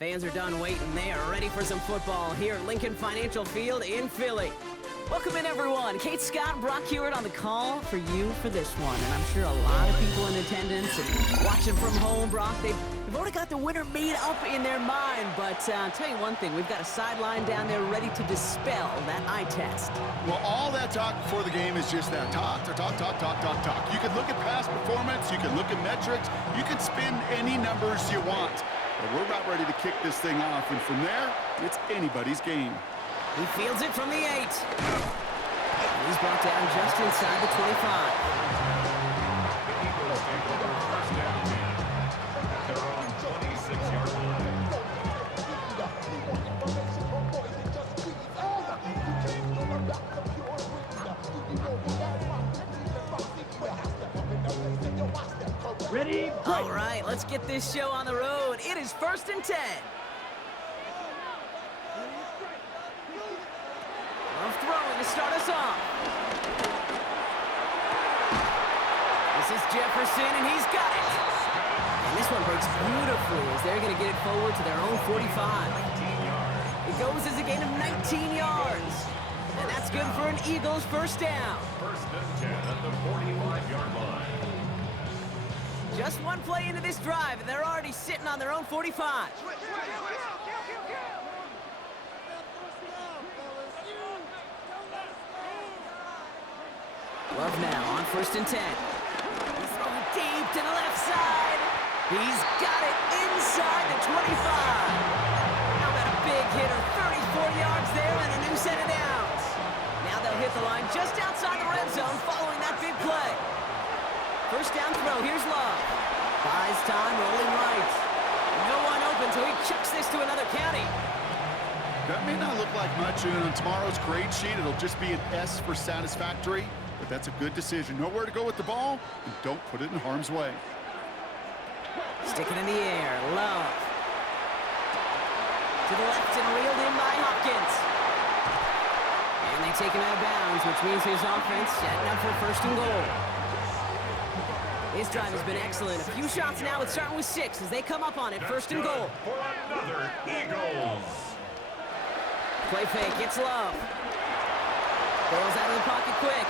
Fans are done waiting. They are ready for some football here at Lincoln Financial Field in Philly. Welcome in, everyone. Kate Scott, Brock Hewitt on the call for you for this one. And I'm sure a lot of people in attendance and watching from home, Brock, they've already got the winner made up in their mind. But I'll tell you one thing. We've got a sideline down there ready to dispel that eye test. Well, all that talk before the game is just that. Talk. You can look at past performance. You can look at metrics. You can spin any numbers you want. But we're about ready to kick this thing off. And from there, it's anybody's game. He fields it from the 8. He's brought down just inside the 25. Ready? All right, let's get this show on the road. It is 1st and 10. Throwing to start us off. This is Jefferson, and he's got it. And this one breaks beautifully as they're going to get it forward to their own 45. It goes as a gain of 19 yards. And that's good for an Eagles first down. 1st and 10 at the 45-yard line. Just one play into this drive, and they're already sitting on their own 45. Love now on 1st and 10. He's throwing deep to the left side. He's got it inside the 25. How about a big hitter, 34 yards there and a new set of downs. Now they'll hit the line just outside the red zone following that big play. First down throw, here's Love. Buys time, rolling right. No one open, so he chucks this to another county. That may not look like much, and on tomorrow's grade sheet, it'll just be an S for satisfactory. But that's a good decision. Know where to go with the ball, and don't put it in harm's way. Stick it in the air. Love. To the left and reeled in by Hopkins. And they take him out of bounds, which means his offense setting up for 1st and goal. His drive has been excellent. A few shots now, it's starting with 6 as they come up on it. 1st and goal. For another Eagles. Play fake. It's Love. Throws out of the pocket quick.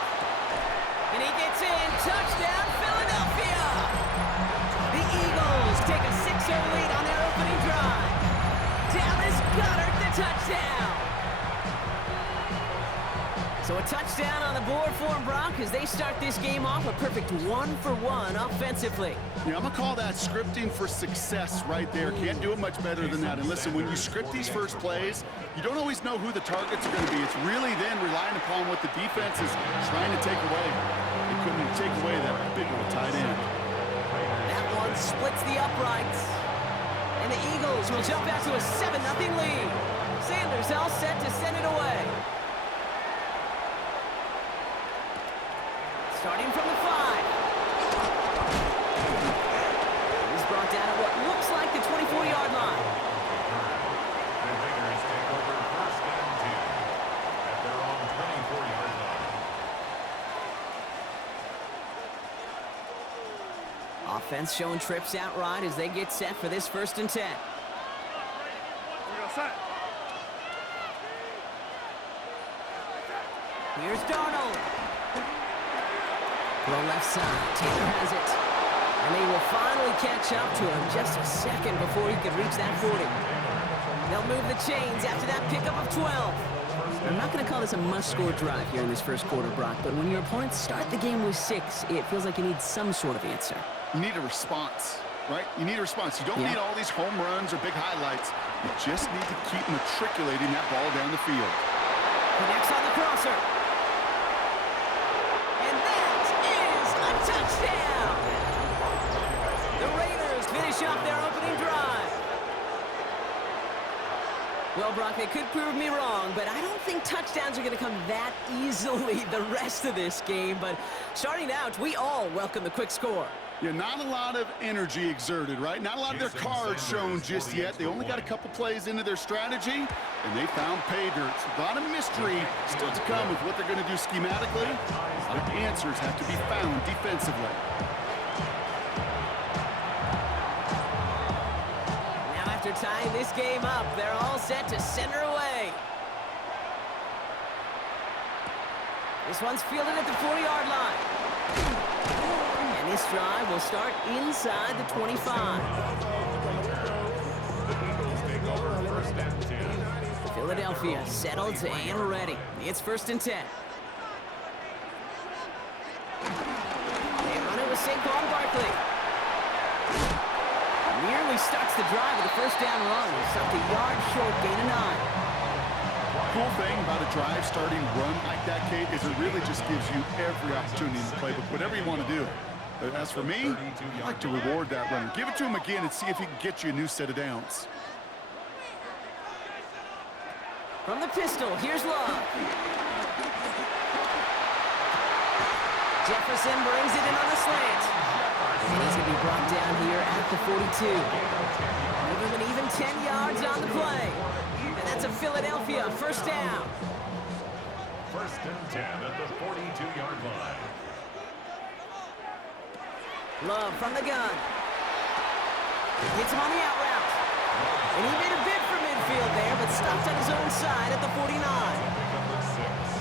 And he gets in. Touchdown, Philadelphia! The Eagles take a 6-0 lead on their opening drive. Dallas Goedert, the touchdown! So a touchdown on the board for them, Brock, as they start this game off a perfect 1-for-1 offensively. Yeah, I'm going to call that scripting for success right there. Can't do it much better than that. And listen, when you script these first plays, you don't always know who the targets are going to be. It's really then relying upon what the defense is trying to take away. They couldn't take away that big old tight end. That one splits the uprights. And the Eagles will jump out to a 7-0 lead. Sanders all set to send it away. Starting from the 5. He's brought down at what looks like the 24-yard line. The Raiders take over 1st and 10 at their own 24-yard line. Offense showing trips out right as they get set for this 1st and 10. Here's Darnold. Throw left side. Taylor has it. And they will finally catch up to him just a second before he could reach that 40. They'll move the chains after that pickup of 12. I'm not going to call this a must-score drive here in this first quarter, Brock, but when your opponents start the game with 6, it feels like you need some sort of answer. You need a response, right? You need a response. You don't need all these home runs or big highlights. You just need to keep matriculating that ball down the field. Connects on the crosser. And that is a touchdown! The Raiders finish off their opening drive. Well, Brock, they could prove me wrong, but I don't think touchdowns are going to come that easily the rest of this game. But starting out, we all welcome the quick score. Yeah, not a lot of energy exerted, right? Not a lot of their cards shown just yet. They only got a couple plays into their strategy, and they found pay dirt. A lot of mystery still to come with what they're going to do schematically. A lot of answers have to be found defensively. Now after time tying this game up. They're all set to center away. This one's fielded at the 40-yard line. And this drive will start inside the 25. The Eagles take over first and 10. Philadelphia settled and ready. It's 1st and 10. They run it with Saquon Barkley. Nearly starts the drive with a first down run. Stopped a yard short, gain of 9. Cool thing about a drive starting run like that, Kate, is it really just gives you every opportunity in the playbook, whatever you want to do. But as for me, I like to reward that runner. Give it to him again and see if he can get you a new set of downs. From the pistol, here's Love. Jefferson brings it in on the slant. And he's going to be brought down here at the 42. Give him an even 10 yards on the play. And that's a Philadelphia first down. First and 10 at the 42-yard line. Love from the gun. Gets him on the out route. And he made a bid for midfield there, but stopped on his own side at the 49.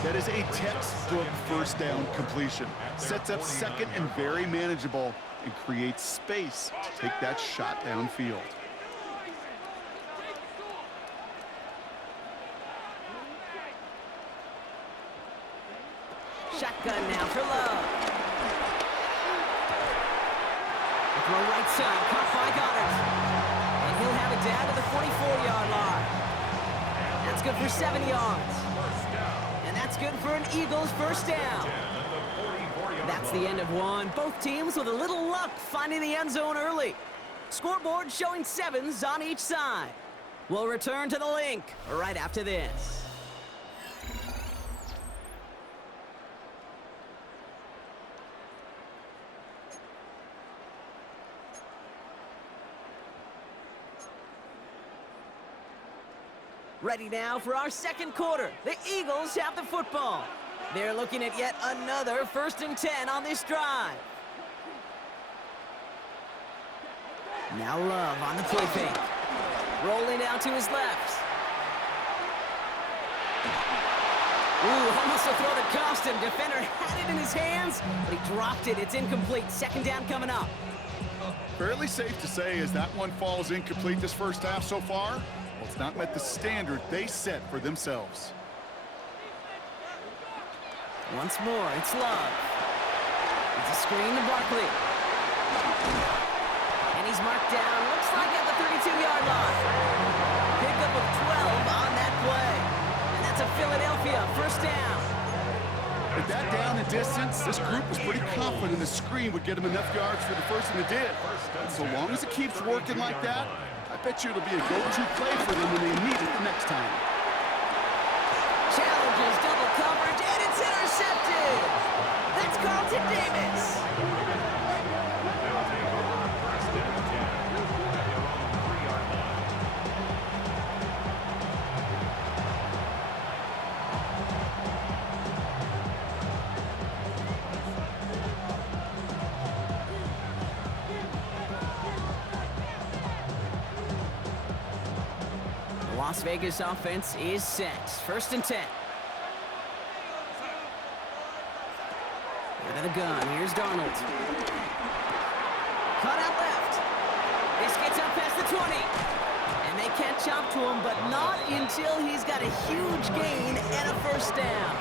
That is a textbook first down completion. Sets up second and very manageable and creates space to take that shot downfield. Shotgun now for Love. Throw right side, caught by Goddard. And he'll have it down to the 44-yard line. That's good for 7 yards. And that's good for an Eagles first down. That's the end of one. Both teams with a little luck finding the end zone early. Scoreboard showing 7s on each side. We'll return to the link right after this. Ready now for our second quarter. The Eagles have the football. They're looking at yet another 1st and 10 on this drive. Now Love on the play fake. Rolling out to his left. Ooh, almost a throw that cost him. Defender had it in his hands, but he dropped it. It's incomplete. Second down coming up. Fairly safe to say as that one falls incomplete this first half so far, well, it's not met the standard they set for themselves. Once more, it's Love. It's a screen to Barkley. And he's marked down, looks like at the 32-yard line. Pickup of 12 on that play. And that's a Philadelphia first down. With that down and distance, this group was pretty confident the screen would get them enough yards for the first, and it did. And so long as it keeps working like that, I bet you it'll be a go-to play for them when they need it the next time. Challenges double coverage, and it's intercepted. That's Carlton Davis. Las Vegas offense is set. 1st and 10. Out of the gun. Here's Darnold. Cut out left. This gets up past the 20. And they catch up to him, but not until he's got a huge gain and a first down.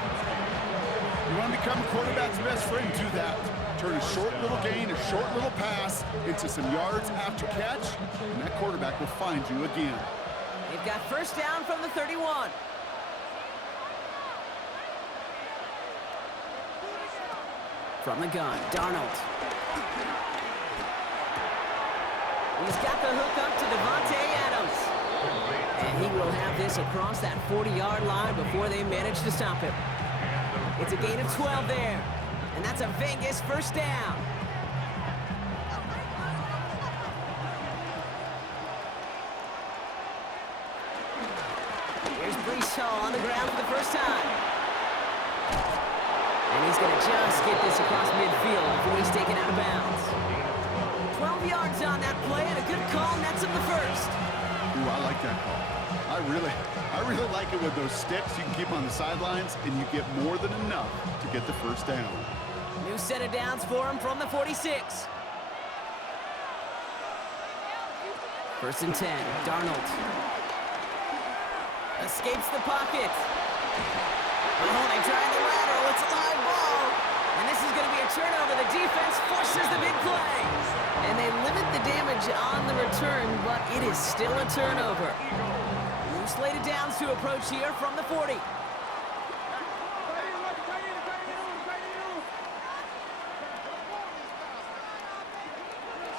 You want to become a quarterback's best friend, do that. Turn a short little gain, a short little pass into some yards after catch, and that quarterback will find you again. They've got first down from the 31. From the gun, Darnold. He's got the hook up to Devontae Adams. And he will have this across that 40-yard line before they manage to stop him. It's a gain of 12 there. And that's a Vegas first down. On the ground for the first time. And he's going to just get this across midfield before he's taken out of bounds. 12 yards on that play and a good call nets him the first. Ooh, I like that call. I really like it with those sticks you can keep on the sidelines, and you get more than enough to get the first down. New set of downs for him from the 46. First and 10, Darnold. Escapes the pocket. Oh, they drive the lateral. It's a live ball. And this is going to be a turnover. The defense forces the big play. And they limit the damage on the return, but it is still a turnover. New slated downs to approach here from the 40.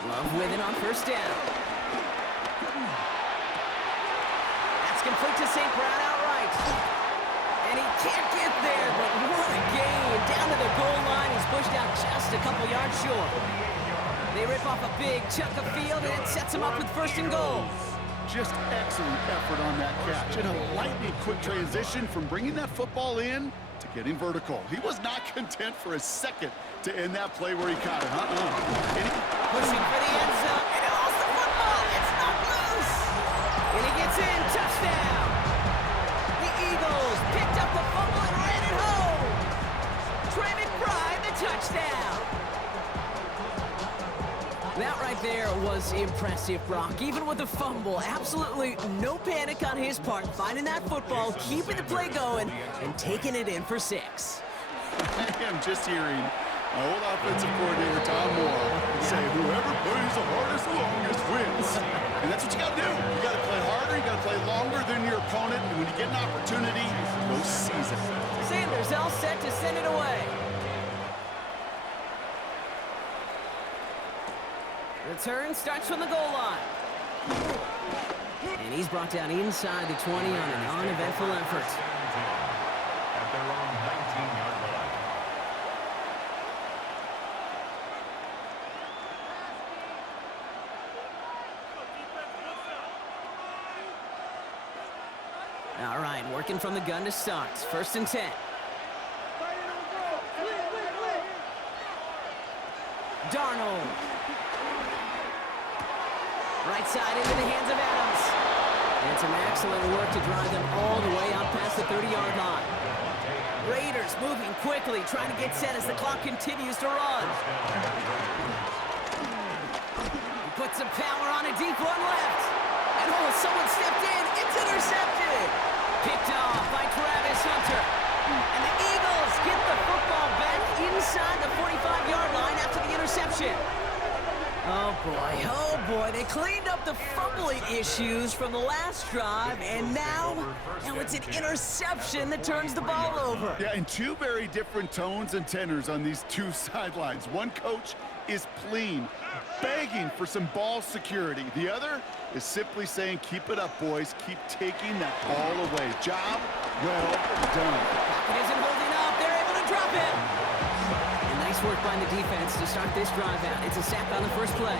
Love with it on first down. That's complete to St. Brown outright. And he can't get there, but what a gain. Down to the goal line. He's pushed out just a couple yards short. They rip off a big chunk of field, and it sets him up with first and goal. Just excellent effort on that catch. And a lightning quick transition from bringing that football in to getting vertical. He was not content for a second to end that play where he caught it. Pushing for the end zone, and he lost the football. It's not loose. And he gets in. Touchdown. The Eagles picked up the fumble and ran it home. Trey McBride, the touchdown. That right there was impressive, Brock. Even with the fumble, absolutely no panic on his part. Finding that football, keeping the play going, and taking it in for 6. I am just hearing old offensive coordinator Tom Moore say, whoever plays the hardest, longest wins. And that's what you got to do. You got to play harder, you got to play longer than your opponent, and when you get an opportunity, go seize it. Sanders all set to send it away. Return starts from the goal line. And he's brought down inside the 20 on an uneventful effort. At their own 19-yard line. All right, working from the gun to start. First and 10. Darnold. Right side into the hands of Adams. And some excellent work to drive them all the way out past the 30-yard line. Raiders moving quickly, trying to get set as the clock continues to run. He puts some power on a deep one left. And oh, someone stepped in. It's intercepted. Picked off by Travis Hunter. And the Eagles get the football back inside the 45-yard line after the interception. Oh boy, they cleaned up the fumbling issues from the last drive, and now it's an interception that turns the ball over. Yeah, and two very different tones and tenors on these two sidelines. One coach is pleading, begging for some ball security. The other is simply saying, keep it up, boys. Keep taking that ball away. Job well done. It isn't holding up. They're able to drop him. Nice work by the defense to start this drive out. It's a sack on the first play.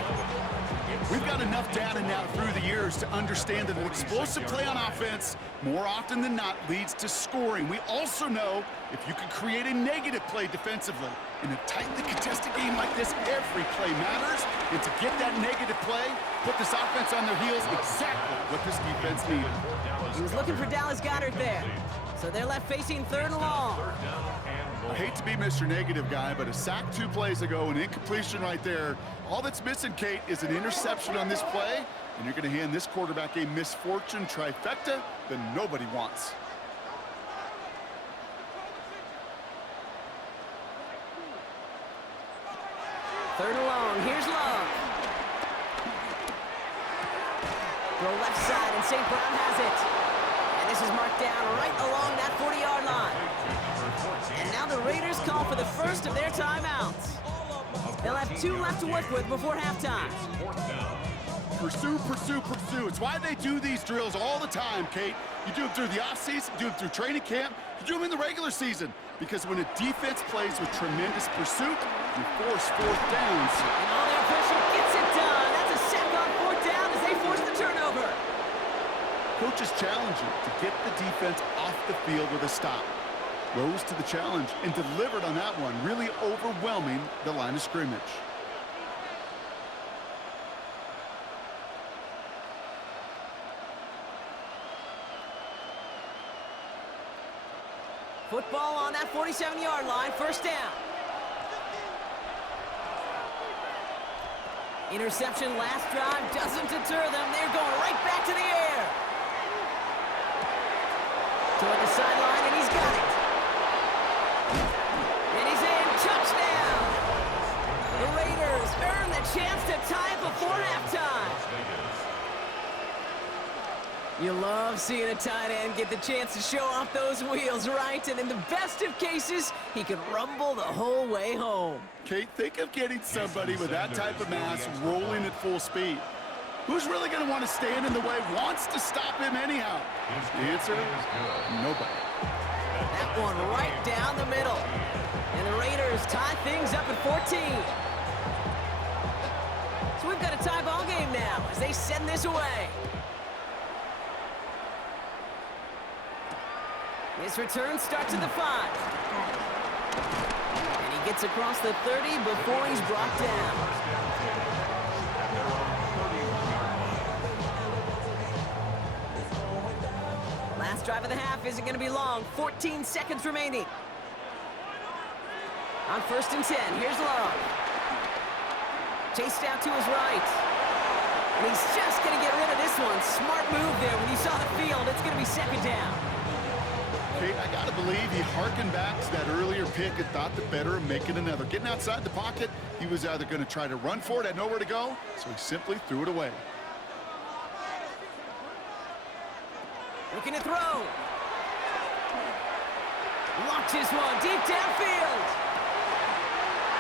We've got enough data now through the years to understand that an explosive play on offense more often than not leads to scoring. We also know if you can create a negative play defensively in a tightly contested game like this, every play matters. And to get that negative play, put this offense on their heels, exactly what this defense needed. He was looking for Dallas Goedert there. So they're left facing third and long. I hate to be Mr. Negative guy, but a sack 2 plays ago, an incompletion right there. All that's missing, Kate, is an interception on this play, and you're going to hand this quarterback a misfortune trifecta that nobody wants. Third and long. Here's Love. Throw left side, and St. Brown has it. And this is marked down right along that 40-yard line. And now the Raiders call for the first of their timeouts. They'll have 2 left to work with before halftime. Pursue, pursue, pursue. It's why they do these drills all the time, Kate. You do them through the offseason, do them through training camp, you do them in the regular season. Because when a defense plays with tremendous pursuit, you force 4th downs. And all their pressure gets it done. That's a sack on 4th down as they force the turnover. Coaches challenge you to get the defense off the field with a stop. Rose to the challenge and delivered on that one, really overwhelming the line of scrimmage. Football on that 47-yard line, first down. Interception last drive doesn't deter them. They're going right back to the air. Toward the sideline, and he's got it. And he's in. Touchdown. The Raiders earn the chance to tie it before halftime. You love seeing a tight end get the chance to show off those wheels, right? And in the best of cases, he can rumble the whole way home. Kate, think of getting somebody with that type of mass rolling at full speed. Who's really going to want to stand in the way, wants to stop him anyhow? The answer, nobody. That one right down the middle. And the Raiders tie things up at 14. So we've got a tie ball game now as they send this away. His return starts at the 5. And he gets across the 30 before he's brought down. Last drive of the half isn't going to be long. 14 seconds remaining. On 1st and 10, here's Love. Chased out to his right. And he's just going to get rid of this one. Smart move there. When you saw the field, it's going to be second down. Kate, I got to believe he harkened back to that earlier pick and thought the better of making another. Getting outside the pocket, he was either going to try to run for it, had nowhere to go, so he simply threw it away. Looking to throw. Launches one deep downfield.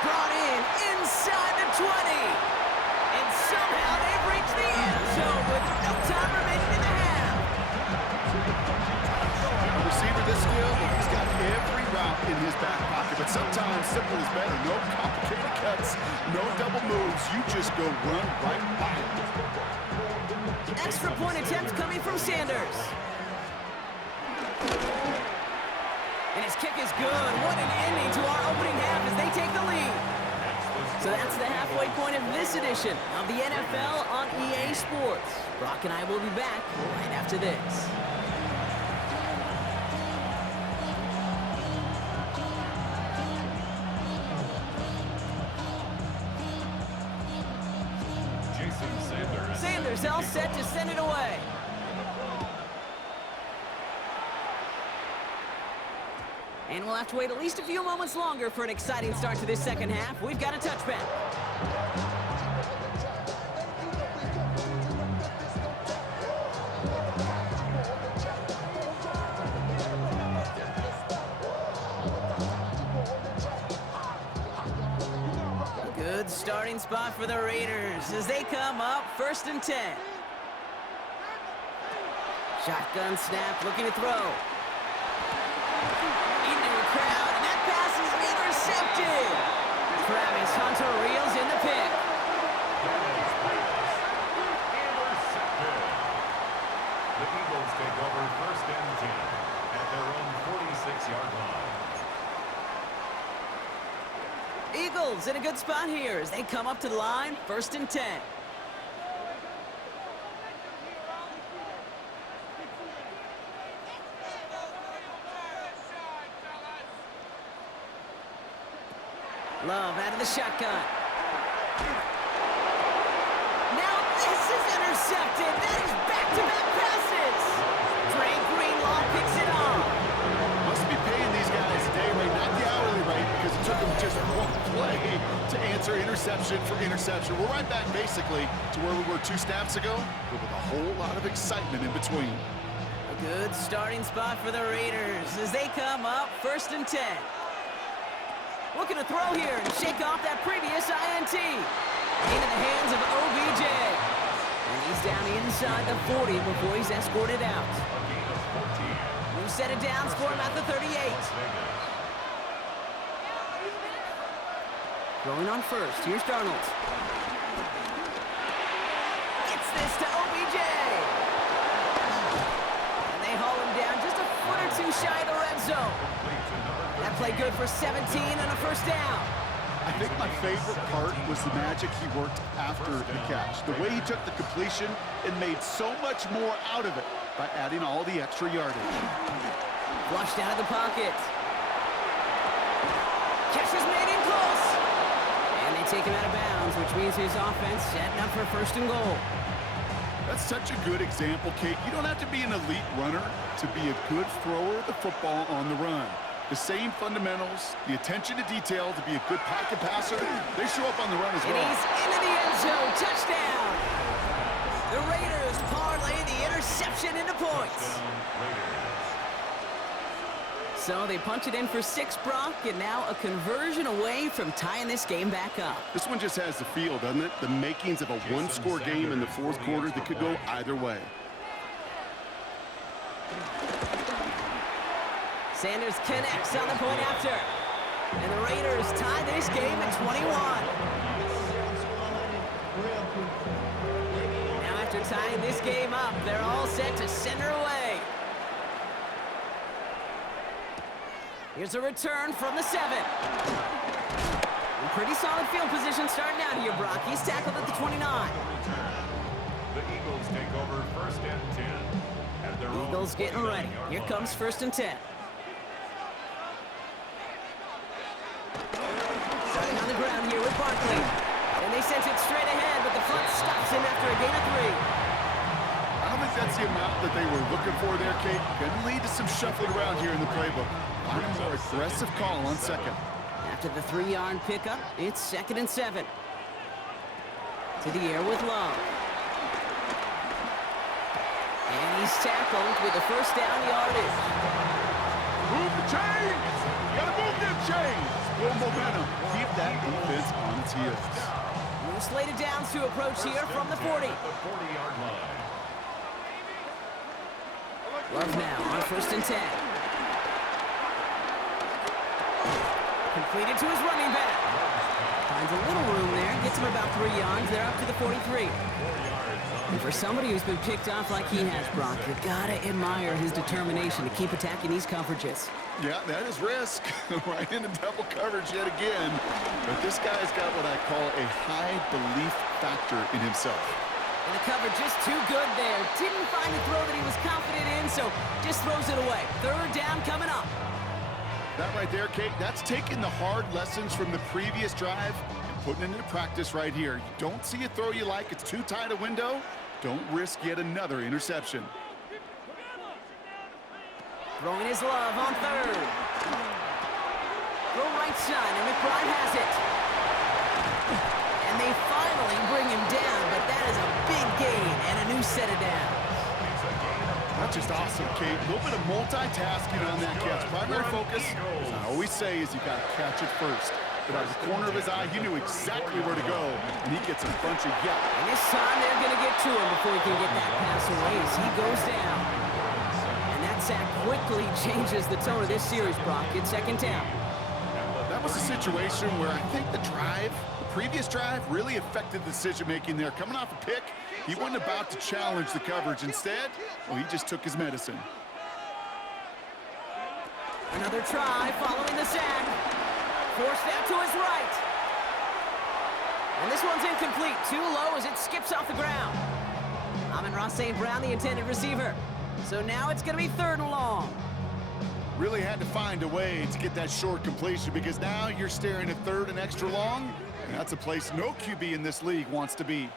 Brought in inside the 20. And somehow they've reached the end zone with no time remaining in the half. A receiver this skilled, he's got every route in his back pocket, but sometimes simple is better. No complicated cuts, no double moves. You just go run right by it. Extra point attempt coming from Sanders. And his kick is good. What an ending to our opening half as they take the lead. So that's the halfway point of this edition of the NFL on EA Sports. Brock and I will be back right after this. Sanders all set to send it away. And we'll have to wait at least a few moments longer for an exciting start to this second half. We've got a touchback. Good starting spot for the Raiders as they come up 1st and 10. Shotgun snap, looking to throw. Into a crowd, and that pass is intercepted. Travis Hunter reels in the pick. The Eagles take over 1st and 10 at their own 46-yard line. Eagles in a good spot here as they come up to the line, 1st and 10. Love out of the shotgun. Now this is intercepted. That is back-to-back passes. Drake Greenlaw picks it off. Must be paying these guys a day rate, not the hourly rate, because it took them just one play to answer interception for interception. We're right back basically to where we were 2 snaps ago, but with a whole lot of excitement in between. A good starting spot for the Raiders as they come up 1st and 10. Looking to throw here and shake off that previous INT. Into the hands of OBJ. And he's down inside the 40 before he's escorted out. New set of downs for him at the 38. Going on 1st, here's Darnold. Gets this to OBJ. And they haul him down just a foot or 2 shy of the red zone. That play good for 17 and a 1st down. I think my favorite part was the magic he worked after the catch. The way he took the completion and made so much more out of it by adding all the extra yardage. Flushed out of the pocket. take him out of bounds, which means his offense setting up for first and goal. That's such a good example, Kate. You don't have to be an elite runner to be a good thrower of the football on the run. The same fundamentals, the attention to detail to be a good pocket passer, they show up on the run as well. And he's into the end zone. Touchdown! The Raiders parlay the interception into points. So they punch it in for 6, Brock, and now a conversion away from tying this game back up. This one just has the feel, doesn't it? The makings of a one-score game in the fourth quarter that could go either way. Sanders connects on the point after. And the Raiders tie this game at 21. Now after tying this game up, they're all set to send her away. Here's a return from the 7. Pretty solid field position starting out here, Brock. He's tackled at the 29. The Eagles take over first and 10. At their Eagles getting ready. Here comes first and 10. Starting on the ground here with Barkley. And they sent it straight ahead, but the front stops him after a gain of 3. I don't think that's the amount that they were looking for there, Kate. Going to lead to some shuffling around here in the playbook. Find a more aggressive call on second. After the 3-yard pickup, it's 2nd and 7. To the air with Love. And he's tackled with the first down yardage. Move the chains! You gotta move them chains! Build momentum. Keep that defense on its heels. New slated downs to approach here from the 40. the 40-yard line. Love now on first and 10. Completed to his running back. Finds a little room there. Gets him about 3 yards. They're up to the 43. And for somebody who's been picked off like he has, Brock, you gotta admire his determination to keep attacking these coverages. Yeah, that is risk. Right into double coverage yet again. But this guy's got what I call a high belief factor in himself. And the coverage just too good there. Didn't find the throw that he was confident in, so just throws it away. 3rd down coming up. That right there, Kate, that's taking the hard lessons from the previous drive and putting it into practice right here. You don't see a throw you like, it's too tight a window. Don't risk yet another interception. Throwing his Love on 3rd. Throw right side, and McBride has it. And they finally bring him down, but that is a big gain and a new set of downs. That's just awesome, Kate. A little bit of multitasking on that catch. Primary focus, as I always say, is you got to catch it first. But out of the corner of his eye, he knew exactly where to go, and he gets a bunch of yep. And this time they're going to get to him before he can get that pass away as he goes down. And that sack quickly changes the tone of this series, Brock. It's 2nd down. That was a situation where I think the previous drive really affected the decision-making there. Coming off a pick, he wasn't about to challenge the coverage. Instead, well, he just took his medicine. Another try following the sack. Forced out to his right. And this one's incomplete. Too low as it skips off the ground. Amon-Ra St. Brown, the intended receiver. So now it's going to be 3rd and long. Really had to find a way to get that short completion because now you're staring at 3rd and extra long, and that's a place no QB in this league wants to be.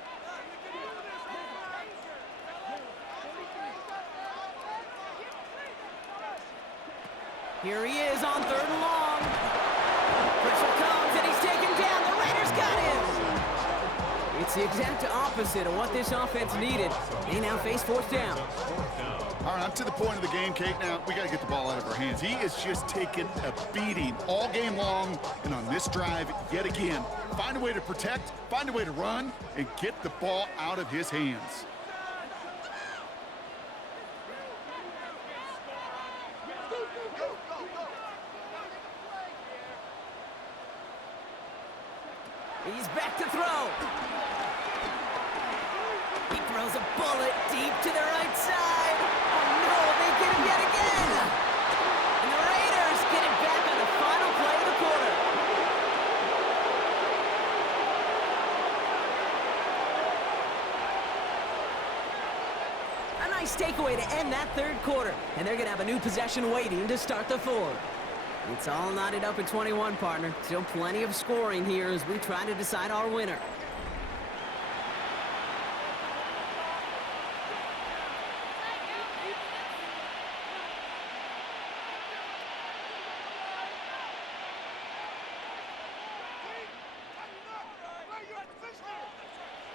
Here he is on 3rd and long. Pressure comes and he's taken down. The Raiders got him. It's the exact opposite of what this offense needed. They now face 4th down. All right, I'm to the point of the game, Kate. Now, we got to get the ball out of our hands. He is just taking a beating all game long, and on this drive, yet again. Find a way to protect, find a way to run, and get the ball out of his hands. He's back to throw. He throws a bullet deep to the right side. Oh no, they get him yet again. And the Raiders get it back on the final play of the quarter. A nice takeaway to end that 3rd quarter. And they're going to have a new possession waiting to start the 4th. It's all knotted up at 21, partner. Still plenty of scoring here as we try to decide our winner.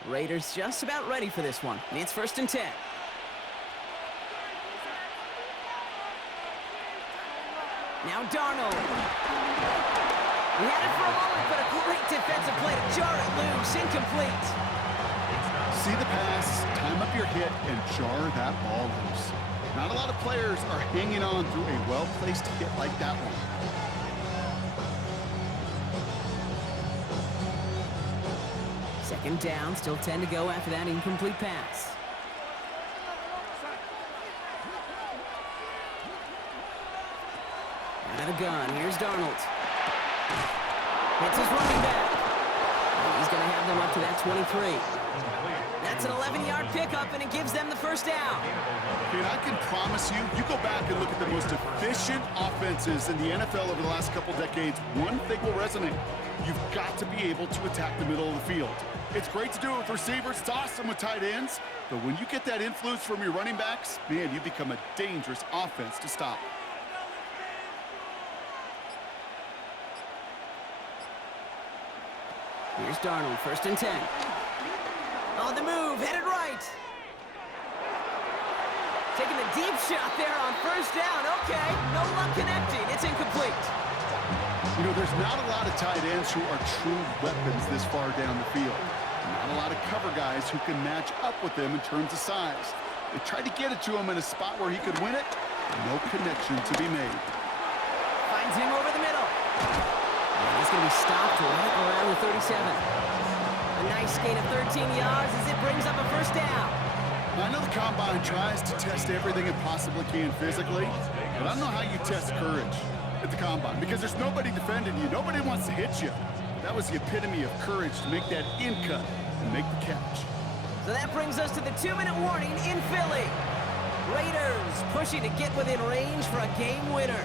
Raiders just about ready for this one. It's 1st and 10. Now Darnold. He had it for a moment, but a great defensive play to jar it loose. Incomplete. See the pass, time up your hit, and jar that ball loose. Not a lot of players are hanging on through a well-placed hit like that one. Second down, still 10 to go after that incomplete pass. Out of the gun, here's Darnold. Hits his running back. And he's going to have them up to that 23. That's an 11-yard pickup, and it gives them the first down. And I can promise you, you go back and look at the most efficient offenses in the NFL over the last couple decades, one thing will resonate. You've got to be able to attack the middle of the field. It's great to do it with receivers. It's awesome with tight ends. But when you get that influence from your running backs, man, you become a dangerous offense to stop. Here's Darnold, 1st and 10. On the move, headed right. Taking the deep shot there on 1st down. Okay, no luck connecting. It's incomplete. You know, there's not a lot of tight ends who are true weapons this far down the field. Not a lot of cover guys who can match up with them in terms of size. They tried to get it to him in a spot where he could win it. No connection to be made. Finds him over the middle. And he's going to be stopped right around the 37. A nice gain of 13 yards as it brings up a 1st down. I know the Combine tries to test everything it possibly can physically, but I don't know how you test courage at the Combine, because there's nobody defending you. Nobody wants to hit you. That was the epitome of courage to make that in cut and make the catch. So that brings us to the 2-minute warning in Philly. Raiders pushing to get within range for a game winner.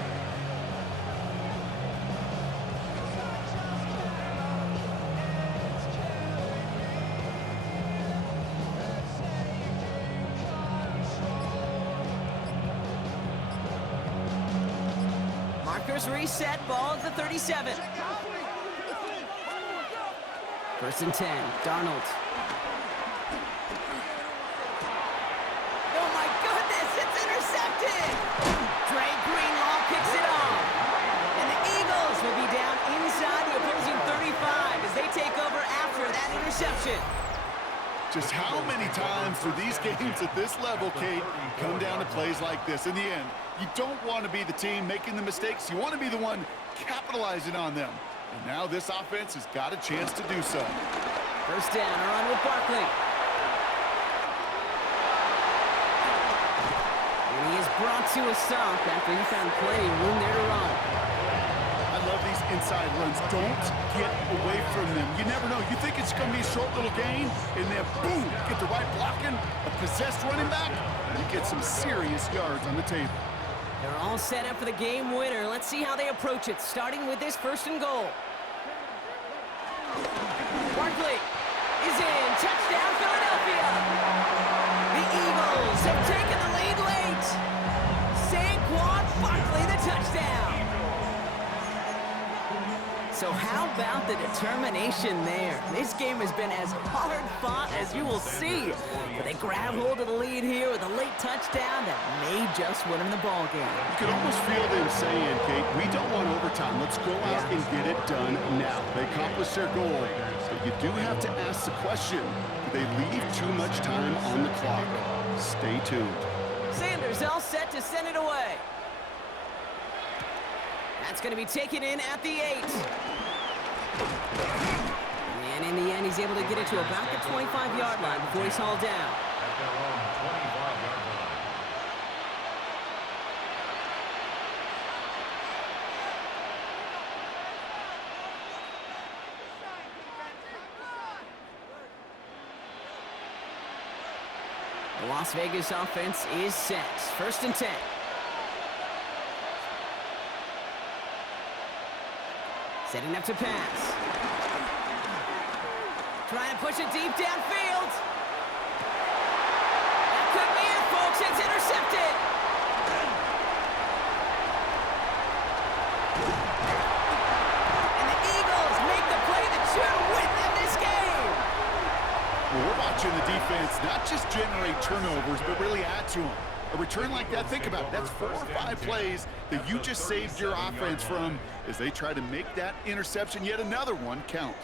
Markers reset, ball at the 37. 1st and 10, Darnold. Oh my goodness, it's intercepted! Dre Greenlaw picks it off. And the Eagles will be down inside the opposing 35 as they take over after that interception. Just how many times do these games at this level, Kate, come down to plays like this? In the end, you don't want to be the team making the mistakes. You want to be the one capitalizing on them. And now this offense has got a chance to do so. 1st down, a run with Barkley. And he is brought to a stop after he found plenty of room there to run. I love these inside runs. Don't get away from them. You never know. You think it's going to be a short little gain, and then boom, get the right blocking, a possessed running back, and you get some serious yards on the table. They're all set up for the game winner. Let's see how they approach it, starting with this 1st and goal. Barkley is in. Touchdown, Philadelphia. The Eagles have taken the lead late. Saquon Barkley, the touchdown. So how about the determination there? This game has been as hard fought as you will see. But they grab hold of the lead here with a late touchdown that may just win them the ball game. You can almost feel them saying, Kate, we don't want overtime. Let's go out and get it done now. They accomplished their goal. But you do have to ask the question, do they leave too much time on the clock? Stay tuned. Sanders all set to send it away. That's going to be taken in at the 8. And in the end, he's able to get it to about the 25-yard line before he's hauled down. At their own 25-yard line. The Las Vegas offense is set. 1st and 10. Setting up to pass. Trying to push it deep downfield. That could be it, folks. It's intercepted. And the Eagles make the play that should win them this game. Well, we're watching the defense not just generate turnovers, but really add to them. A return like that, think about it, that's 4 or 5 plays that you just saved your offense from as they try to make that interception, yet another one, count.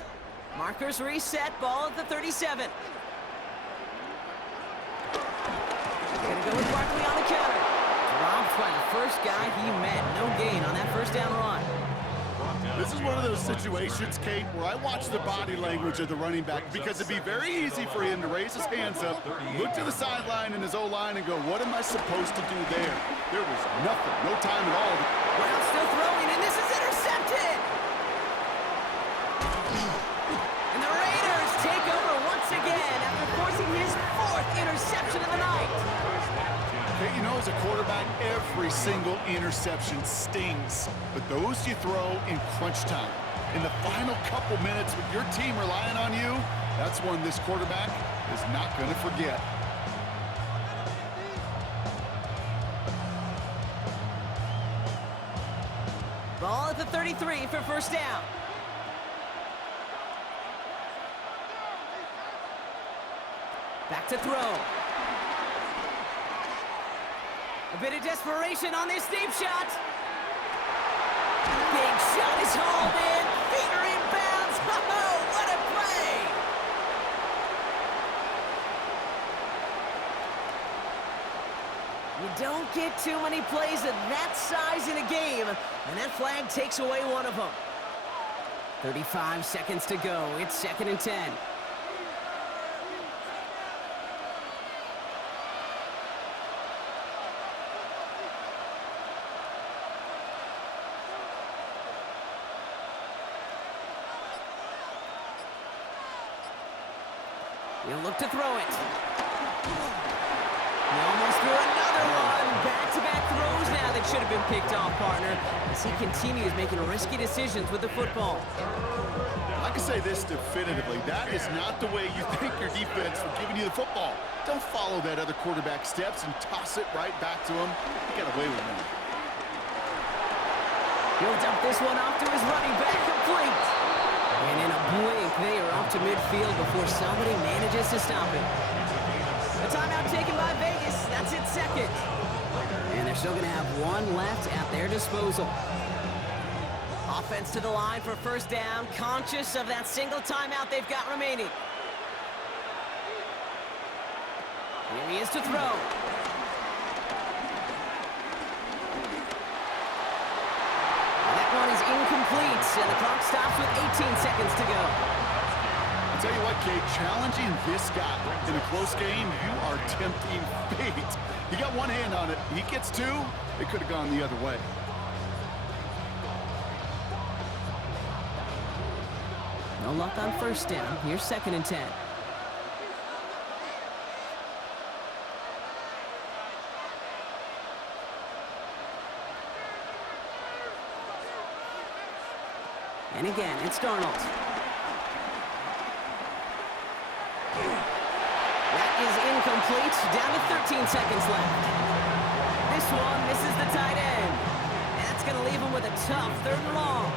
Markers reset, ball at the 37. Gonna go with Barkley on the counter. Dropped by the first guy he met. No gain on that first down run. This is one of those situations, Kate, where I watch the body language of the running back because it'd be very easy for him to raise his hands up, look to the sideline in his O-line and go, what am I supposed to do there? There was nothing, no time at all. Brown still throwing, and this is intercepted! And the Raiders take over once again after forcing his 4th interception of the night. Okay, you know, as a quarterback, every single interception stings. But those you throw in crunch time. In the final couple minutes with your team relying on you, that's one this quarterback is not going to forget. Ball at the 33 for first down. Back to throw. A bit of desperation on this deep shot. Big shot is hauled in. Finger inbounds. Oh, what a play! You don't get too many plays of that size in a game, and that flag takes away one of them. 35 seconds to go. It's 2nd and 10. He'll look to throw it. He almost threw another one. Back-to-back throws now that should have been picked off, partner, as he continues making risky decisions with the football. I can say this definitively. That is not the way you thank your defense for giving you the football. Don't follow that other quarterback steps and toss it right back to him. He got away with one. He'll dump this one off to his running back, complete. And in a blink, they are up to midfield before somebody manages to stop it. A timeout taken by Vegas. That's its 2nd. And they're still going to have one left at their disposal. Offense to the line for first down, conscious of that single timeout they've got remaining. Here he is to throw. That one is incomplete, and the clock stops with 18 seconds to go. I'll tell you what, Kate, challenging this guy in a close game, you are tempting fate. You got one hand on it. He gets 2, it could have gone the other way. No luck on first down. Here's 2nd and 10. And again, it's Darnold. That is incomplete. Down to 13 seconds left. This one misses the tight end. And that's going to leave him with a tough 3rd and long.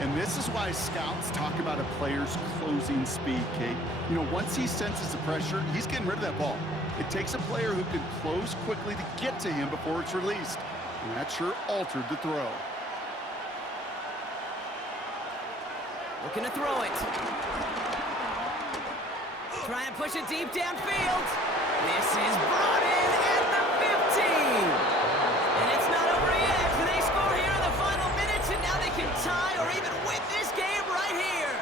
And this is why scouts talk about a player's closing speed, Kate. You know, once he senses the pressure, he's getting rid of that ball. It takes a player who can close quickly to get to him before it's released. And that sure altered the throw. Looking to throw it. Trying to push it deep downfield. This is brought in at the 15. And it's not over yet. They score here in the final minutes, and now they can tie or even win this game right here.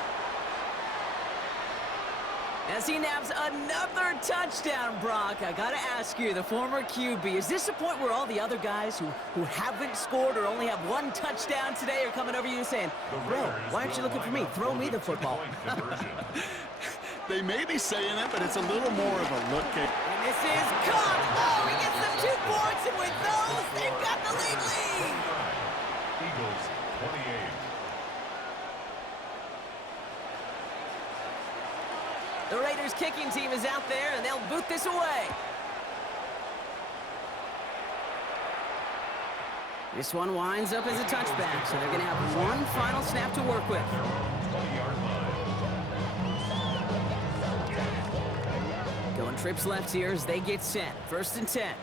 As he naps another touchdown, Brock, I gotta ask you, the former QB, is this a point where all the other guys who haven't scored or only have one touchdown today are coming over you saying, bro, why aren't you looking for me? Throw me the football. They may be saying it, but it's a little more of a look at. And this is caught. Oh, he gets them 2 points, and with those, they've got the lead. Eagles 28. The Raiders kicking team is out there, and they'll boot this away. This one winds up as a touchback, so they're going to have one final snap to work with. 20-yard line. Going trips left here as they get set. 1st and 10.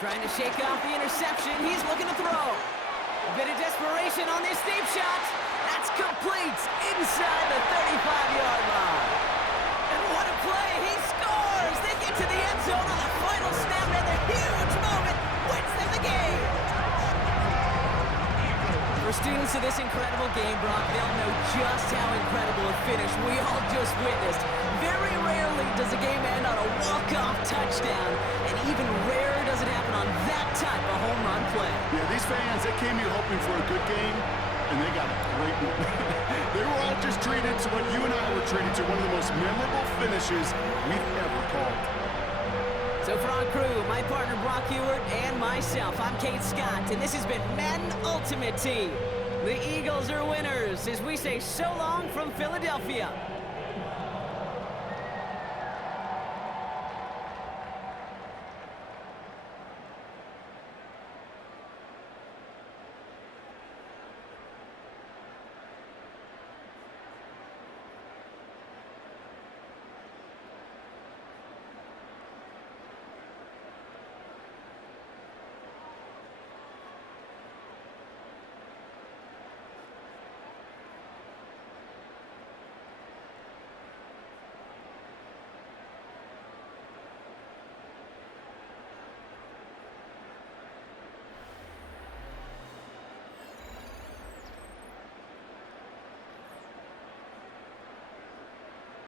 Trying to shake off the interception. He's looking to throw. A bit of desperation on this deep shot. That's complete inside the 35-yard line. And what a play. He scores. They get to the end zone on the final snap, and the huge moment wins them the game. For students of this incredible game, Brock, they'll know just how incredible a finish we all just witnessed. Very rarely does a game end on a walk-off touchdown, and even rarer does it happen on that type of home run play. Yeah, these fans, they came here hoping for a good game, and they got a great one. They were all just treated to what you and I were treated to, one of the most memorable finishes we've ever called. So for our crew, my partner Brock Ewert and myself, I'm Kate Scott, and this has been Madden Ultimate Team. The Eagles are winners as we say so long from Philadelphia.